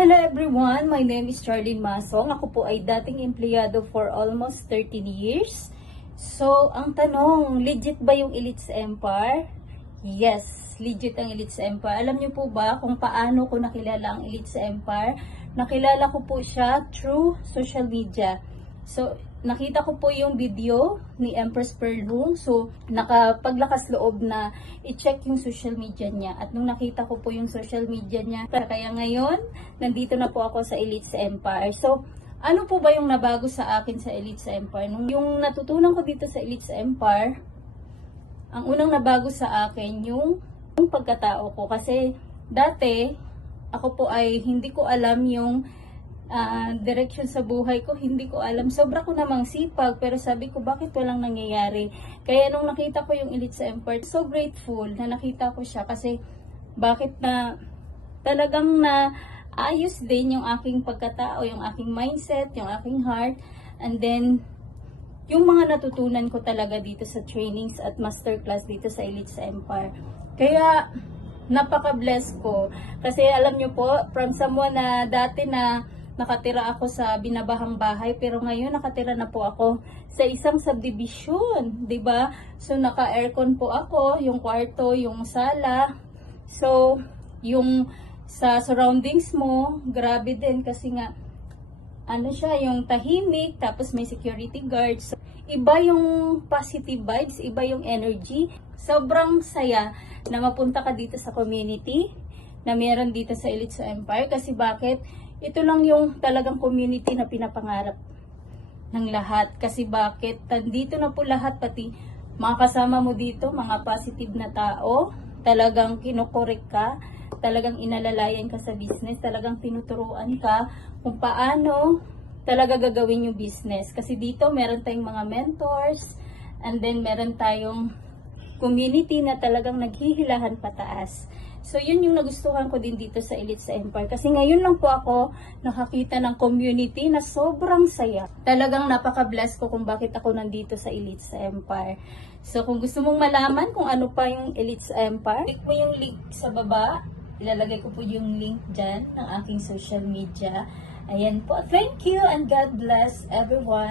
Hello everyone, my name is Charlene Masong. Ako po ay dating empleyado for almost 13 years. So, ang tanong, legit ba yung Elites Empire? Yes, legit ang Elites Empire. Alam niyo po ba kung paano ko nakilala ang Elites Empire? Nakilala ko po siya through social media. So, nakita ko po yung video ni Empress Pearl Hung. So, nakapaglakas loob na i-check yung social media niya. At nung nakita ko po yung social media niya, kaya ngayon, nandito na po ako sa Elites Empire. So, ano po ba yung nabago sa akin sa Elites Empire? Yung natutunan ko dito sa Elites Empire, ang unang nabago sa akin yung pagkatao ko. Kasi dati, ako po ay hindi ko alam yung direction sa buhay ko, hindi ko alam. Sobra ko namang sipag, pero sabi ko, bakit walang nangyayari? Kaya nung nakita ko yung Elites Empire, so grateful na nakita ko siya kasi bakit na talagang na ayos din yung aking pagkatao, yung aking mindset, yung aking heart, and then yung mga natutunan ko talaga dito sa trainings at masterclass dito sa Elites Empire. Kaya napaka-bless ko kasi alam nyo po, from someone na dati na nakatira ako sa binabahang bahay, pero ngayon nakatira na po ako sa isang subdivision, 'di ba? So naka-aircon po ako, yung kwarto, yung sala. So yung sa surroundings mo, grabe din kasi nga ano siya, yung tahimik, tapos may security guards. So, iba yung positive vibes, iba yung energy. Sobrang saya na mapunta ka dito sa community na meron dito sa Elites Empire kasi bakit? Ito lang yung talagang community na pinapangarap ng lahat. Kasi bakit? Dito na po lahat, pati mga kasama mo dito, mga positive na tao, talagang kinukorek ka, talagang inalalayan ka sa business, talagang tinuturuan ka kung paano talaga gagawin yung business. Kasi dito meron tayong mga mentors, and then meron tayong community na talagang naghihilahan pataas. So, yun yung nagustuhan ko din dito sa Elites Empire. Kasi ngayon lang po ako nakakita ng community na sobrang saya. Talagang napaka-bless ko kung bakit ako nandito sa Elites Empire. So, kung gusto mong malaman kung ano pa yung Elites Empire, click mo yung link sa baba. Ilalagay ko po yung link dyan ng aking social media. Ayan po. Thank you and God bless everyone.